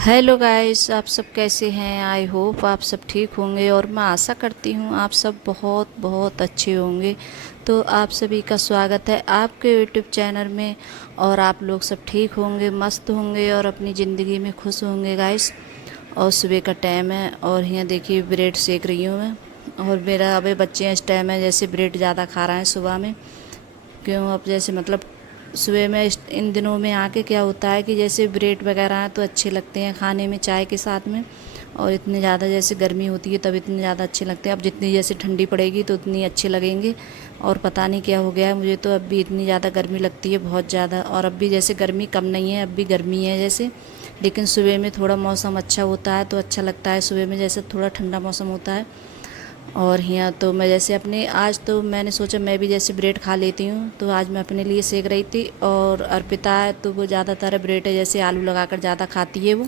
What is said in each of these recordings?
Hello guys, आप सब कैसे हैं। आई होप आप सब ठीक होंगे और मैं आशा करती हूँ आप सब बहुत बहुत अच्छे होंगे। तो आप सभी का स्वागत है आपके यूट्यूब चैनल में। और आप लोग सब ठीक होंगे, मस्त होंगे और अपनी ज़िंदगी में खुश होंगे गाइस। और सुबह का टाइम है और यहाँ देखिए ब्रेड सेक रही हूँ मैं। और मेरा अभी बच्चे हैं इस टाइम है जैसे ब्रेड ज़्यादा खा रहे हैं सुबह में। क्यों अब जैसे मतलब सुबह में इन दिनों में आके क्या होता है कि जैसे ब्रेड वगैरह हैं तो अच्छे लगते हैं खाने में चाय के साथ में। और इतनी ज़्यादा जैसे गर्मी होती है तब इतने ज़्यादा अच्छे लगते हैं। अब जितनी जैसे ठंडी पड़ेगी तो उतनी अच्छे लगेंगे। और पता नहीं क्या हो गया है मुझे, तो अब भी इतनी ज़्यादा गर्मी लगती है, बहुत ज़्यादा। और अब भी जैसे गर्मी कम नहीं है, अब भी गर्मी है जैसे। लेकिन सुबह में थोड़ा मौसम अच्छा होता है तो अच्छा लगता है, सुबह में जैसे थोड़ा ठंडा मौसम होता है। और यहाँ तो मैं जैसे अपने आज तो मैंने सोचा मैं भी जैसे ब्रेड खा लेती हूँ, तो आज मैं अपने लिए सेक रही थी। और अर्पिता है तो वो ज़्यादातर ब्रेड है जैसे आलू लगाकर ज़्यादा खाती है वो।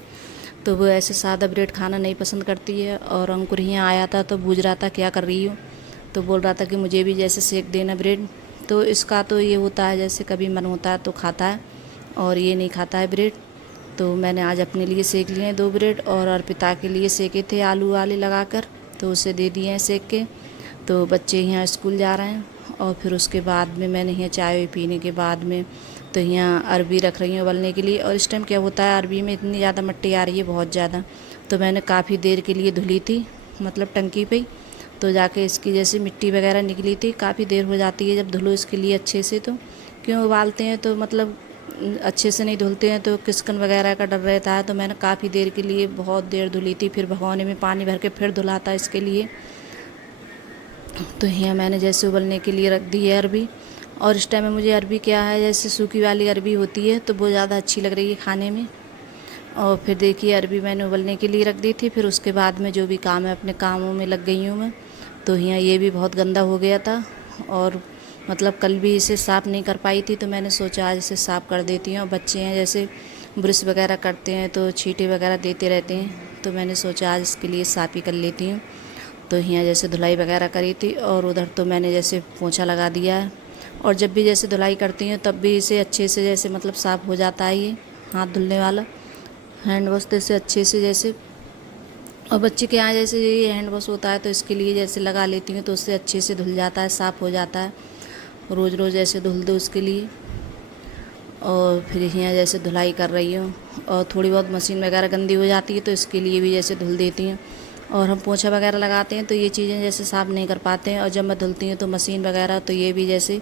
तो वो ऐसे सादा ब्रेड खाना नहीं पसंद करती है। और अंकुर यहाँ आया था तो पूछ रहा था क्या कर रही हो, तो बोल रहा था कि मुझे भी जैसे सेक देना ब्रेड। तो इसका तो ये होता है जैसे कभी मन होता है तो खाता है और ये नहीं खाता है ब्रेड। तो मैंने आज अपने लिए सेक लिए हैं 2 ब्रेड और अर्पिता के लिए सेके थे आलू वाले लगाकर, तो उसे दे दिए हैं सेक के। तो बच्चे यहाँ स्कूल जा रहे हैं। और फिर उसके बाद में मैंने यहाँ चाय पीने के बाद में तो यहाँ अरबी रख रही हूँ उबलने के लिए। और इस टाइम क्या होता है अरबी में इतनी ज़्यादा मिट्टी आ रही है, बहुत ज़्यादा। तो मैंने काफ़ी देर के लिए धुली थी, मतलब टंकी पे ही। तो जाके इसकी जैसे मिट्टी वगैरह निकली थी, काफ़ी देर हो जाती है जब धुलो इसके लिए अच्छे से। तो क्यों उबालते हैं तो मतलब अच्छे से नहीं धुलते हैं तो किस्कन वगैरह का डर रहता है। तो मैंने काफ़ी देर के लिए बहुत देर धुली थी, फिर भगोने में पानी भर के फिर धुला था इसके लिए। तो यहाँ मैंने जैसे उबलने के लिए रख दी है अरबी। और इस टाइम में मुझे अरबी क्या है जैसे सूखी वाली अरबी होती है तो वो ज़्यादा अच्छी लग रही है खाने में। और फिर देखिए अरबी मैंने उबलने के लिए रख दी थी। फिर उसके बाद में जो भी काम है अपने कामों में लग गई हूँ मैं। तो यहाँ ये भी बहुत गंदा हो गया था और मतलब कल भी इसे साफ़ नहीं कर पाई थी, तो मैंने सोचा आज इसे साफ़ कर देती हूँ। बच्चे हैं जैसे ब्रश वगैरह करते हैं तो छींटे वगैरह देते रहते हैं, तो मैंने सोचा आज इसके लिए साफ़ ही कर लेती हूँ। तो यहाँ जैसे धुलाई वगैरह करी थी और उधर तो मैंने जैसे पोंछा लगा दिया है। और जब भी जैसे धुलाई करती हूँ तब भी इसे अच्छे से जैसे मतलब साफ़ हो जाता है ये हाथ धुलने वाला हैंड वॉश से अच्छे से जैसे। और बच्चे के यहाँ जैसे ये हैंड वॉश होता है तो इसके लिए जैसे लगा लेती हूँ तो उससे अच्छे से धुल जाता है, साफ़ हो जाता है। रोज़ रोज़ ऐसे धुल दो उसके लिए। और फिर यहाँ जैसे धुलाई कर रही हूँ और थोड़ी बहुत मशीन वगैरह गंदी हो जाती है तो इसके लिए भी जैसे धुल देती हूँ। और हम पोछा वगैरह लगाते हैं तो ये चीज़ें जैसे साफ़ नहीं कर पाते हैं। और जब मैं धुलती हूँ तो मशीन वगैरह तो ये भी जैसे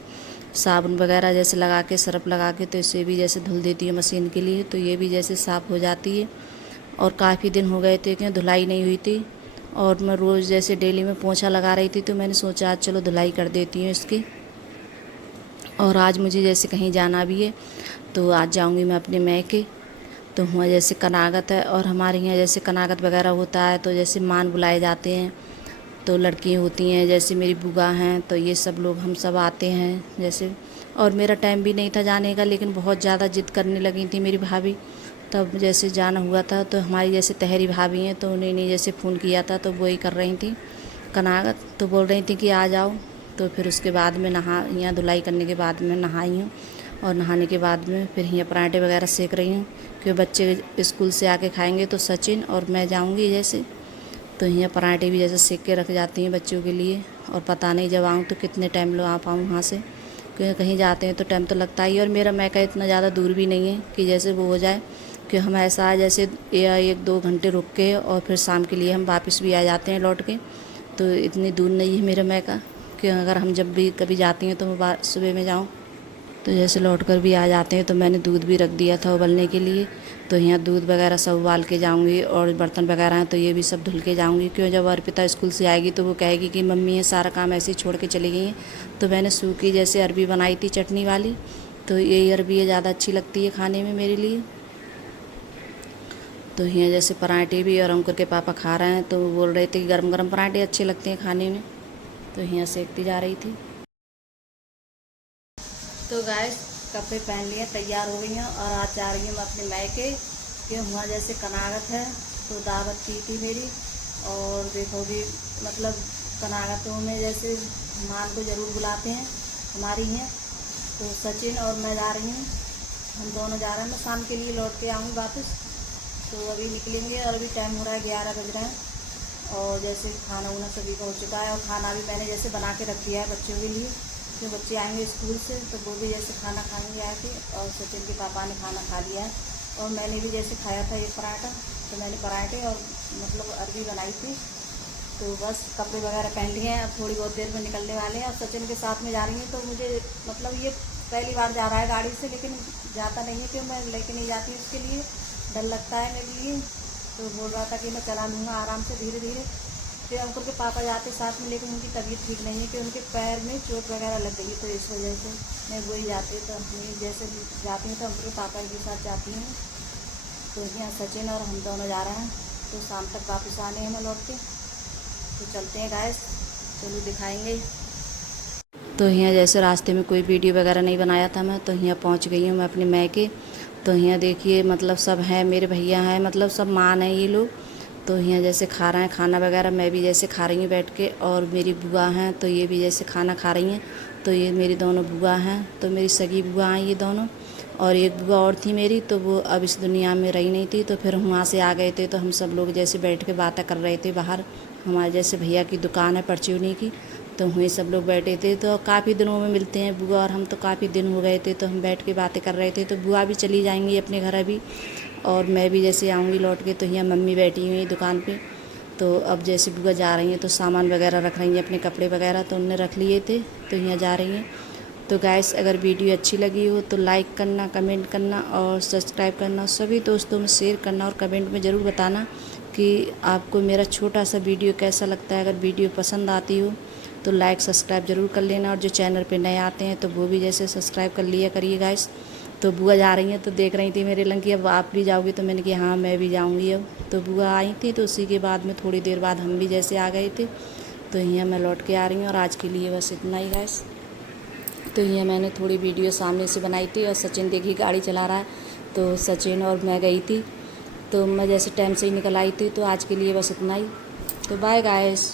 साबुन वगैरह जैसे लगा के सरफ लगा के तो इसे भी जैसे धुल देती हूँ मशीन के लिए, तो ये भी जैसे साफ़ हो जाती है। और काफ़ी दिन हो गए थे कि धुलाई नहीं हुई थी और मैं रोज़ जैसे डेली में पोछा लगा रही थी, तो मैंने सोचा आज चलो धुलाई कर देती हूँ इसकी। और आज मुझे जैसे कहीं जाना भी है तो आज जाऊंगी मैं अपने मैके। तो वहाँ जैसे कनागत है और हमारे यहाँ जैसे कनागत वगैरह होता है तो जैसे मान बुलाए जाते हैं। तो लड़कियाँ होती हैं जैसे मेरी बुआ हैं तो ये सब लोग हम सब आते हैं जैसे। और मेरा टाइम भी नहीं था जाने का, लेकिन बहुत ज़्यादा ज़िद करने लगी थी मेरी भाभी, तब जैसे जाना हुआ था। तो हमारी जैसे तहरी भाभी हैं तो उन्होंने जैसे फ़ोन किया था तो वही कर रही थी कनागत, तो बोल रही थी कि आ जाओ। तो फिर उसके बाद में नहा यहाँ धुलाई करने के बाद में नहाई हूँ। और नहाने के बाद में फिर यहाँ पराठे वगैरह सेक रही हूँ क्योंकि बच्चे स्कूल से आके खाएंगे तो सचिन और मैं जाऊँगी जैसे। तो यहाँ पराठे भी जैसे सेक के रख जाती हैं बच्चों के लिए। और पता नहीं जब आऊँ तो कितने टाइम लो आ पाऊँ वहाँ से, क्योंकि कहीं जाते हैं तो टाइम तो लगता ही है। और मेरा मैका इतना ज़्यादा दूर भी नहीं है कि जैसे वो हो जाए कि हम ऐसा जैसे या 1-2 घंटे रुक के और फिर शाम के लिए हम वापस भी आ जाते हैं लौट के। तो इतनी दूर नहीं है मेरा मैका कि अगर हम जब भी कभी जाती हैं तो मैं सुबह में जाऊँ तो जैसे लौट कर भी आ जाते हैं। तो मैंने दूध भी रख दिया था उबलने के लिए, तो यहाँ दूध वगैरह सब उबाल के जाऊँगी। और बर्तन वगैरह हैं तो ये भी सब धुल के जाऊँगी, क्यों जब अर्पिता स्कूल से आएगी तो वो कहेगी कि मम्मी ये सारा काम ऐसे ही छोड़ के चली गई हैं। तो मैंने सूखी जैसे अरबी बनाई थी चटनी वाली, तो यही अरबी ज़्यादा अच्छी लगती है खाने में मेरे लिए। तो यहाँ जैसे पराठे भी और अंकुर के पापा खा रहे हैं तो वो बोल रहे थे कि गरम गरम पराठे अच्छे लगते हैं खाने में, तो यहाँ सेकती जा रही थी। तो गाइस कपड़े पहन लिए, तैयार हो गई हैं और आज जा रही हूँ मैं अपने मैके कि वहाँ जैसे कनागत है तो दावत की थी मेरी। और देखोगी मतलब कनागतों में जैसे मेहमान को ज़रूर बुलाते हैं हमारी हैं। तो सचिन और मैं जा रही हूँ, हम दोनों जा रहे हैं। मैं शाम के लिए लौट के आऊँगी वापस। तो अभी निकलेंगे और अभी टाइम हो रहा है 11 बज रहे हैं। और जैसे खाना वाना सभी का हो चुका है, और खाना भी मैंने जैसे बना के रख दिया है बच्चों के लिए। तो बच्चे आएंगे स्कूल से तो वो भी जैसे खाना खाएंगे आके, और सचिन के पापा ने खाना खा लिया है। और मैंने भी जैसे खाया था ये पराठा, तो मैंने पराठे और मतलब अरबी बनाई थी। तो बस कपड़े वगैरह पहन लिए हैं, अब थोड़ी बहुत देर में निकलने वाले हैं। और सचिन के साथ में जा रही हैं, तो मुझे मतलब ये पहली बार जा रहा है गाड़ी से, लेकिन जाता नहीं है क्यों, मैं लेके नहीं जाती उसके लिए, डर लगता है मेरे लिए। तो बोल रहा था कि मैं चला लूँगा आराम से धीरे धीरे। फिर अंकुर के पापा जाते साथ में, लेकिन उनकी तबीयत ठीक नहीं है कि उनके पैर में चोट वगैरह लग गई, तो इस वजह से मैं वही जाती, तो हम जैसे जाती हूँ तो अंकुर के पापा के साथ जाती हूँ। तो यहाँ सचिन और हम दोनों जा रहे हैं, तो शाम तक वापस आने हैं मैं लौट के। तो चलते हैं गाइस, चलो दिखाएंगे। तो यहाँ जैसे रास्ते में कोई वीडियो वगैरह नहीं बनाया था मैं, तो यहाँ पहुँच गई हूँ मैं अपने मैके। तो यहाँ देखिए मतलब सब हैं, मेरे भैया हैं, मतलब सब मान हैं ये लोग। तो यहाँ जैसे खा रहे हैं खाना वगैरह, मैं भी जैसे खा रही हूँ बैठ के। और मेरी बुआ हैं तो ये भी जैसे खाना खा रही हैं। तो ये मेरी दोनों बुआ हैं, तो मेरी सगी बुआ हैं ये दोनों। और एक बुआ और थी मेरी, तो वो अब इस दुनिया में रही नहीं थी। तो फिर हम वहाँ से आ गए थे, तो हम सब लोग जैसे बैठ के बातें कर रहे थे बाहर। हमारे जैसे भैया की दुकान है परचूनी की, तो वहीं सब लोग बैठे थे। तो काफ़ी दिनों में मिलते हैं बुआ और हम, तो काफ़ी दिन हो गए थे, तो हम बैठ के बातें कर रहे थे। तो बुआ भी चली जाएंगी अपने घर अभी, और मैं भी जैसे आऊँगी लौट के। तो यहाँ मम्मी बैठी हुई दुकान पे। तो अब जैसे बुआ जा रही हैं तो सामान वगैरह रख रही हैं, अपने कपड़े वगैरह तो उनने रख लिए थे, तो यहाँ जा रही हैं। तो गाइस अगर वीडियो अच्छी लगी हो तो लाइक करना, कमेंट करना और सब्सक्राइब करना, सभी दोस्तों में शेयर करना, और कमेंट में ज़रूर बताना कि आपको मेरा छोटा सा वीडियो कैसा लगता है। अगर वीडियो पसंद आती हो तो लाइक सब्सक्राइब ज़रूर कर लेना, और जो चैनल पे नए आते हैं तो वो भी जैसे सब्सक्राइब कर लिया करिए गाइस। तो बुआ जा रही हैं, तो देख रही थी मेरे लंग कि अब आप भी जाओगी, तो मैंने कहा हाँ मैं भी जाऊँगी अब। तो बुआ आई थी, तो उसी के बाद में थोड़ी देर बाद हम भी जैसे आ गए थे। तो यहाँ मैं लौट के आ रही हूँ, और आज के लिए बस इतना ही गाइस। तो ये मैंने थोड़ी वीडियो सामने से बनाई थी, और सचिन देखी गाड़ी चला रहा है, तो सचिन और मैं गई थी। तो मैं जैसे टाइम से ही निकल आई थी। तो आज के लिए बस इतना ही। तो बाय गाइस।